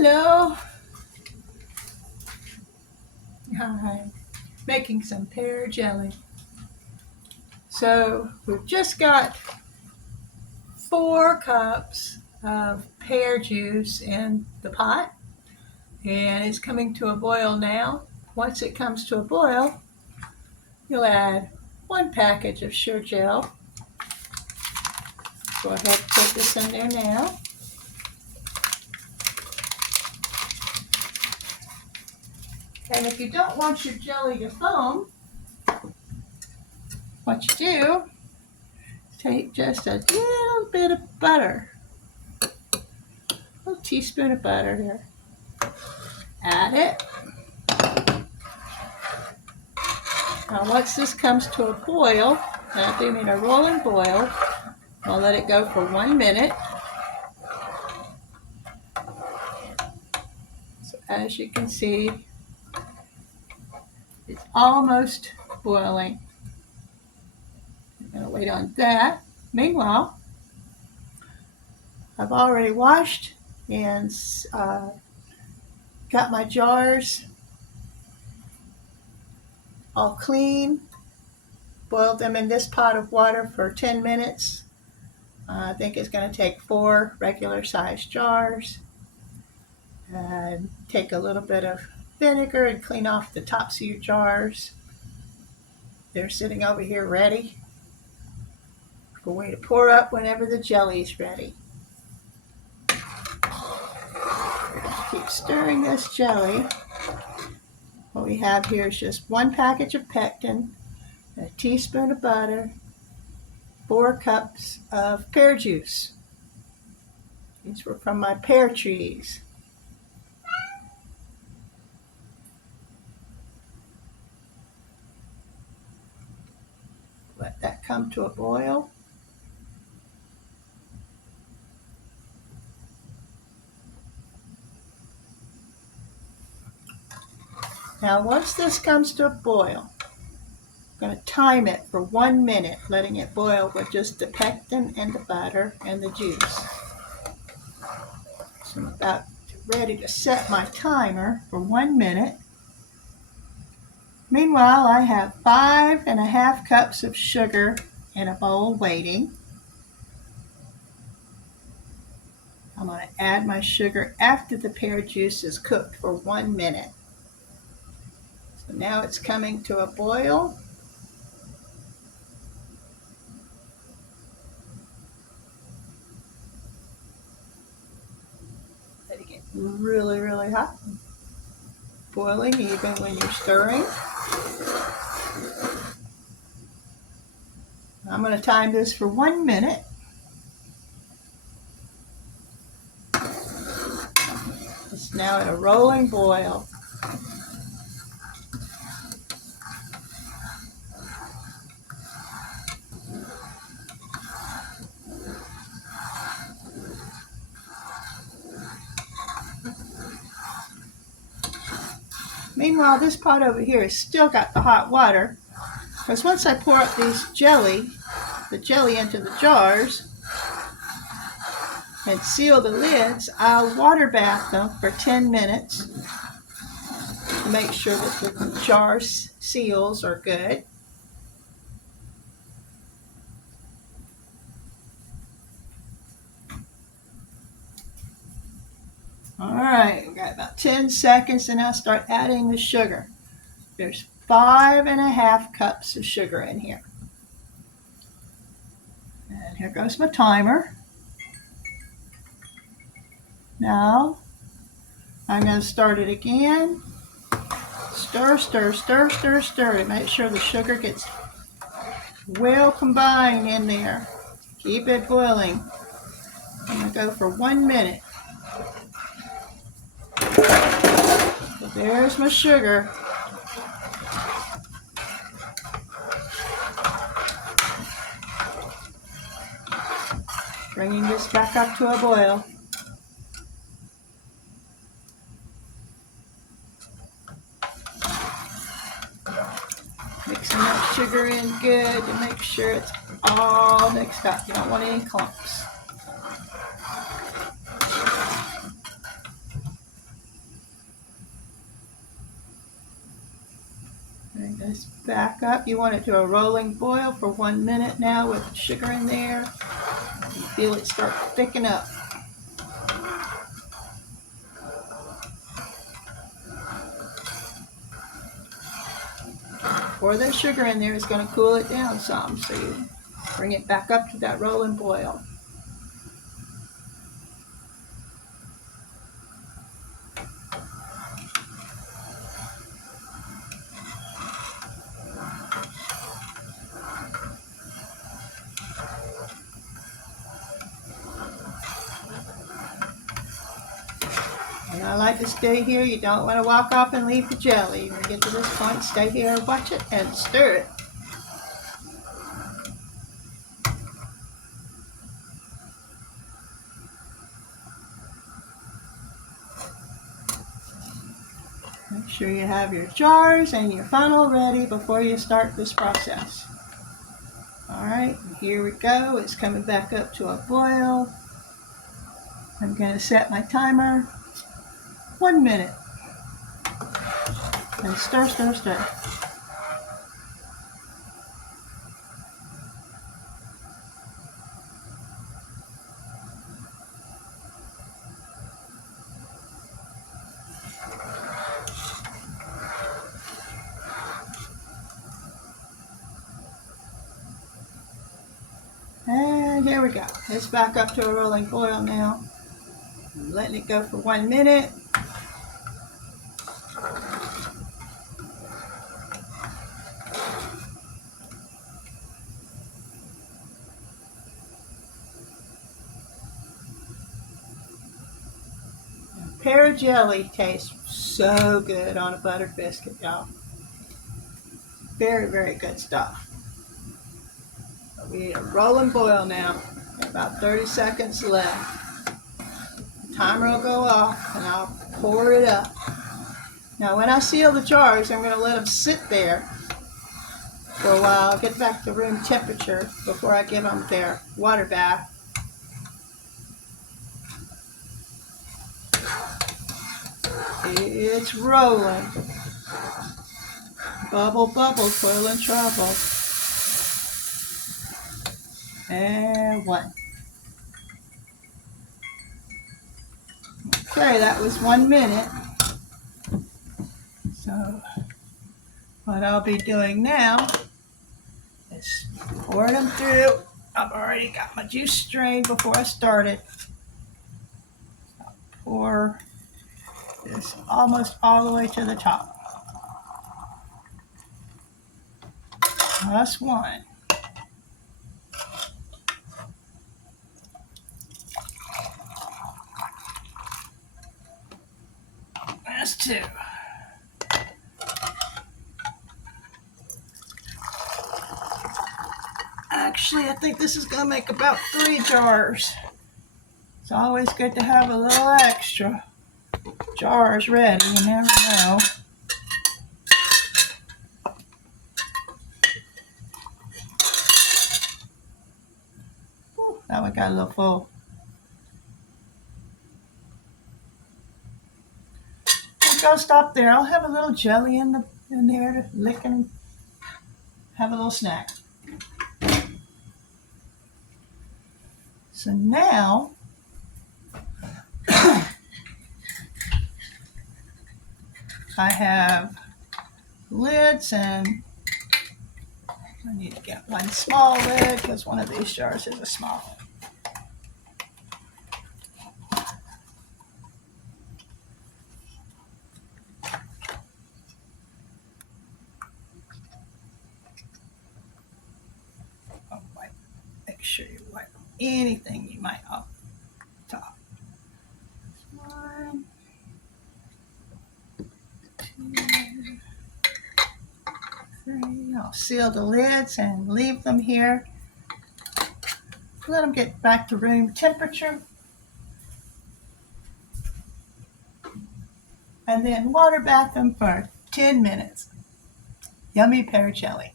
Hello. Hi. Making some pear jelly. So we've just got 4 cups of pear juice in the pot, and it's coming to a boil now. Once it comes to a boil, you'll add 1 package of sugar gel. Go ahead and put this in there now. And if you don't want your jelly to foam, what you do, take just a little bit of butter, a little teaspoon of butter here. Add it. Now once this comes to a boil, and I do mean a rolling boil, I'll let it go for 1 minute. So as you can see, it's almost boiling. I'm going to wait on that. Meanwhile, I've already washed and got my jars all clean. Boiled them in this pot of water for 10 minutes. I think it's going to take 4 regular sized jars. And take a little bit of vinegar and clean off the tops of your jars. They're sitting over here ready for way to pour up whenever the jelly is ready. Keep stirring this jelly. What we have here is just 1 package of pectin, a teaspoon of butter, 4 cups of pear juice. These were from my pear trees. Let that come to a boil. Now once this comes to a boil, I'm going to time it for 1 minute, letting it boil with just the pectin and the butter and the juice. So I'm about ready to set my timer for 1 minute. Meanwhile, I have 5½ cups of sugar in a bowl waiting. I'm going to add my sugar after the pear juice is cooked for 1 minute. So now it's coming to a boil. Let it get really, really hot. Boiling even when you're stirring. I'm going to time this for 1 minute. It's now at a rolling boil. Meanwhile, this pot over here has still got the hot water, because once I pour up the jelly into the jars and seal the lids, I'll water bath them for 10 minutes to make sure that the jar seals are good. All right, we've got about 10 seconds, and I'll start adding the sugar. There's 5½ cups of sugar in here. And here goes my timer. Now, I'm going to start it again. Stir, stir, stir, stir, stir to make sure the sugar gets well combined in there. Keep it boiling. I'm going to go for 1 minute. So there's my sugar. Bringing this back up to a boil. Mixing that sugar in good to make sure it's all mixed up. You don't want any clumps. Let's back up. You want to do a rolling boil for 1 minute now with sugar in there. You feel it start to thicken up. Pour the sugar in there is going to cool it down some, so you bring it back up to that rolling boil. And I like to stay here. You don't want to walk off and leave the jelly. When you get to this point, stay here, watch it, and stir it. Make sure you have your jars and your funnel ready before you start this process. Alright, here we go. It's coming back up to a boil. I'm going to set my timer. 1 minute. And stir, stir, stir. And here we go. It's back up to a rolling boil now. I'm letting it go for 1 minute. Pear Jelly tastes so good on a buttered biscuit, y'all. Very, very good stuff. We need a rolling boil now. About 30 seconds left. The timer will go off and I'll pour it up. Now when I seal the jars, I'm going to let them sit there for a while, get back to room temperature before I give them their water bath. It's rolling. Bubble, bubble, toil and trouble. And 1. Okay, that was 1 minute. So what I'll be doing now is pouring them through. I've already got my juice strained before I started. I'll pour this almost all the way to the top. Plus 1. That's 2. Actually, I think this is going to make about 3 jars. It's always good to have a little extra jars ready. You never know. Whew, that one got a little full. I'll stop there. I'll have a little jelly in there to lick and have a little snack. So now I have lids, and I need to get one small lid because one of these jars is a small one. Make sure you wipe anything you might off the top. 1, 2, 3. I'll seal the lids and leave them here. Let them get back to room temperature. And then water bath them for 10 minutes. Yummy pear jelly.